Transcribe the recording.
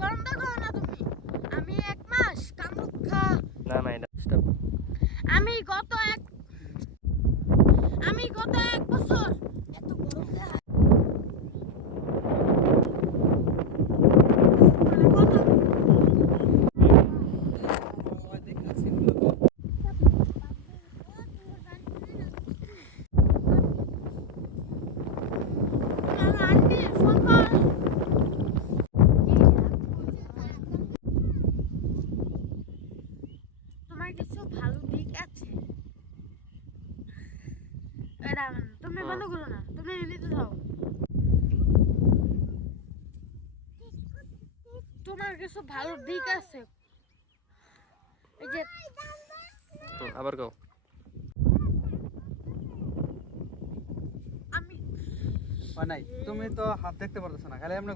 গরম দেখো না তুমি। আমি 1 মাস কামরুক্ষা। না না এটা স্টপ। আমি গত এক বছর এত গরম দেয় মানে কথা আমার আন্টি ফোন কর। তোমার কিছু ভালো দিক আছে এটা তুমি বন্ধ করো না, তুমি এমনিতে যাও। তোমার কিছু ভালো দিক আছে এই যে আবার গাও। আমি নাই তুমি তো হাত দেখতে পারতেছ না, খালি আমরা